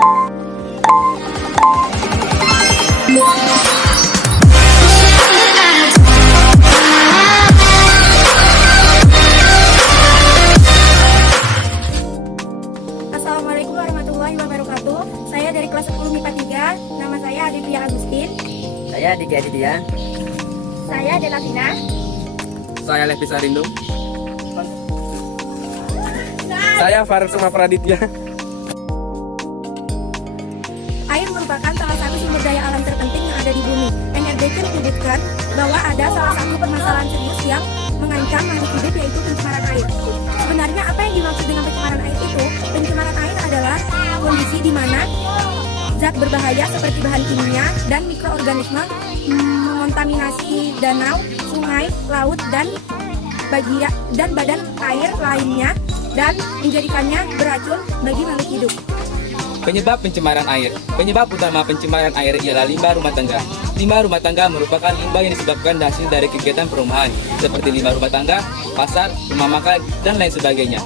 Assalamualaikum warahmatullahi wabarakatuh. Saya dari kelas 10 MIPA 3. Nama saya Aditya Agustin. Saya Diki Aditya. Saya Delavina. Saya Levi Sarindung. Saya Farsuma Praditya. Air merupakan salah satu sumber daya alam terpenting yang ada di bumi. NRDC menyebutkan bahwa ada salah satu permasalahan serius yang mengancam makhluk hidup, yaitu pencemaran air. Sebenarnya apa yang dimaksud dengan pencemaran air itu? Pencemaran air adalah kondisi di mana zat berbahaya seperti bahan kimia dan mikroorganisme mengontaminasi danau, sungai, laut, dan badan air lainnya dan menjadikannya beracun bagi makhluk hidup. Penyebab pencemaran air. Penyebab utama pencemaran air ialah limbah rumah tangga. Limbah rumah tangga merupakan limbah yang disebabkan hasil dari kegiatan perumahan, seperti limbah rumah tangga, pasar, rumah makan, dan lain sebagainya.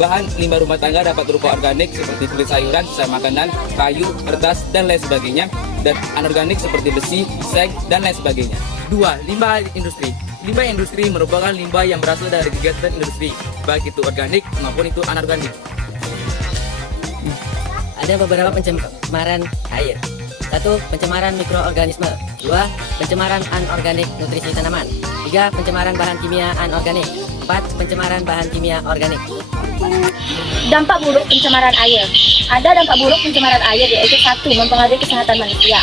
Bahan limbah rumah tangga dapat berupa organik seperti kulit sayuran, sisa makanan, kayu, kertas, dan lain sebagainya, dan anorganik seperti besi, seng, dan lain sebagainya. 2. Limbah industri. Limbah industri merupakan limbah yang berasal dari kegiatan industri, baik itu organik maupun itu anorganik. Ada beberapa pencemaran air. 1. Pencemaran mikroorganisme. 2. Pencemaran anorganik nutrisi tanaman. 3. Pencemaran bahan kimia anorganik. 4. Pencemaran bahan kimia organik. Dampak buruk pencemaran air. Ada dampak buruk pencemaran air, yaitu 1. Mempengaruhi kesehatan manusia.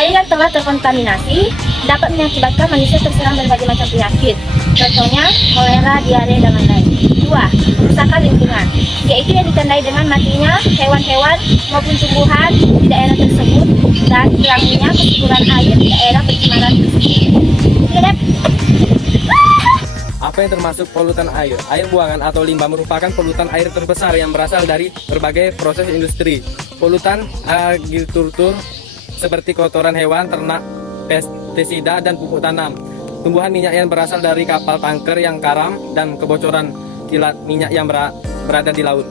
Air yang telah terkontaminasi dapat mengakibatkan manusia terserang berbagai macam penyakit. Contohnya kolera, diare, dan lain-lain. 2. Kerusakan lingkungan, yaitu yang ditandai dengan matinya hewan-hewan maupun tumbuhan di daerah tersebut dan hilangnya kesuburan air di daerah pencemaran tersebut. Apa yang termasuk polutan air? Air buangan atau limbah merupakan polutan air terbesar yang berasal dari berbagai proses industri. Polutan agrikultur seperti kotoran hewan, ternak, pestisida, dan pupuk tanam. Tumbuhan minyak yang berasal dari kapal tanker yang karam, dan kebocoran kilat minyak yang berada di laut.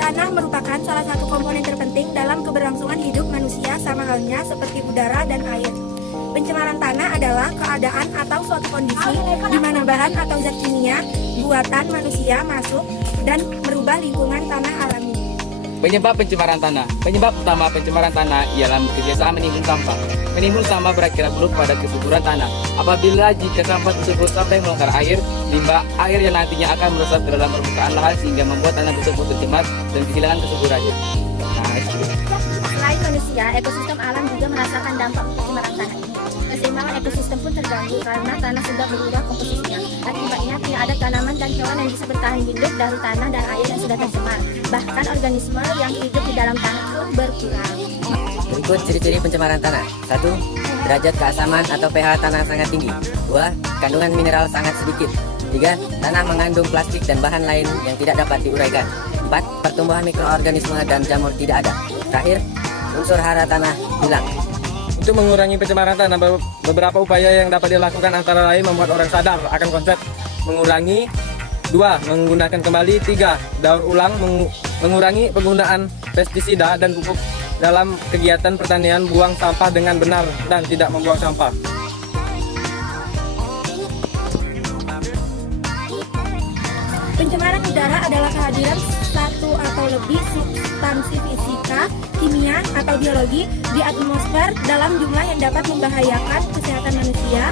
Tanah merupakan salah satu komponen terpenting dalam keberlangsungan hidup manusia, sama halnya seperti udara dan air. Pencemaran tanah adalah keadaan atau suatu kondisi di mana bahan atau zat kimia buatan manusia masuk dan merubah lingkungan tanah alami. Penyebab pencemaran tanah. Penyebab utama pencemaran tanah ialah kebiasaan menimbun sampah. Menimbun sampah berakibat buruk pada kesuburan tanah. Apabila jika sampah tersebut sampai melanggar air, limbah air yang nantinya akan meresap ke dalam permukaan lahan sehingga membuat tanah tersebut tercemar dan kehilangan kesuburannya. Selain manusia, ekosistem alam juga merasakan dampak pencemaran tanah ini. Keseimbangan ekosistem pun terganggu karena tanah sudah berubah komposisinya. Akibatnya tidak ada tanaman dan hewan yang bisa bertahan hidup dari tanah dan air yang sudah tercemar. Bahkan organisme yang hidup di dalam tanah pun berkurang. Berikut ciri-ciri pencemaran tanah. 1. Derajat keasaman atau pH tanah sangat tinggi. 2. Kandungan mineral sangat sedikit. 3. Tanah mengandung plastik dan bahan lain yang tidak dapat diuraikan. 4. Pertumbuhan mikroorganisme dan jamur tidak ada. Terakhir, unsur hara tanah hilang. Untuk mengurangi pencemaran tanah, beberapa upaya yang dapat dilakukan antara lain membuat orang sadar akan konsep mengurangi. 2. Menggunakan kembali. 3. Daur ulang, mengurangi penggunaan pestisida dan pupuk dalam kegiatan pertanian, buang sampah dengan benar dan tidak membuang sampah. Pencemaran udara adalah kehadiran satu atau lebih substansi fisika, kimia, atau biologi di atmosfer dalam jumlah yang dapat membahayakan kesehatan manusia,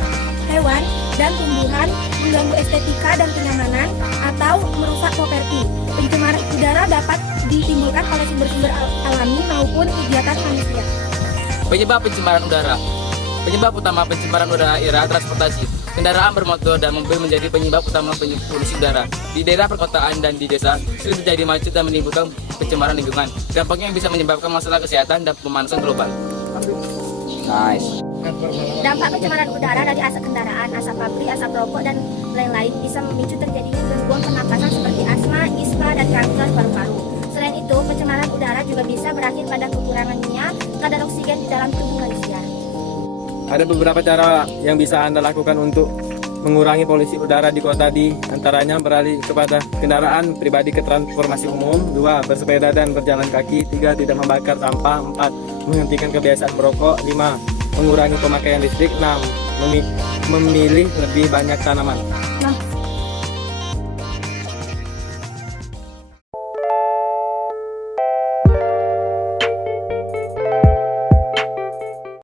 hewan, dan tumbuhan, mengganggu estetika dan kenyamanan, atau merusak properti. Pencemaran udara dapat ditimbulkan oleh sumber-sumber alami maupun kegiatan manusia. Penyebab pencemaran udara. Penyebab utama pencemaran udara ialah transportasi. Kendaraan bermotor dan mobil menjadi penyebab utama polusi udara. Di daerah perkotaan dan di desa sering terjadi macet dan menimbulkan pencemaran lingkungan. Dampaknya bisa menyebabkan masalah kesehatan dan pemanasan global. Nice. Dampak pencemaran udara dari asap kendaraan, asap pabrik, asap rokok, dan lain-lain bisa memicu terjadinya gangguan pernapasan seperti asma, ispa, dan kanker paru-paru. Selain itu, pencemaran udara juga bisa berakhir pada kekurangannya kadar oksigen di dalam tubuh manusia. Ada beberapa cara yang bisa Anda lakukan untuk mengurangi polusi udara di kota, di antaranya beralih kepada kendaraan pribadi ke transportasi umum. 2. Bersepeda dan berjalan kaki. 3. Tidak membakar sampah. 4. Menghentikan kebiasaan merokok. 5. Mengurangi pemakaian listrik. 6. Memilih lebih banyak tanaman.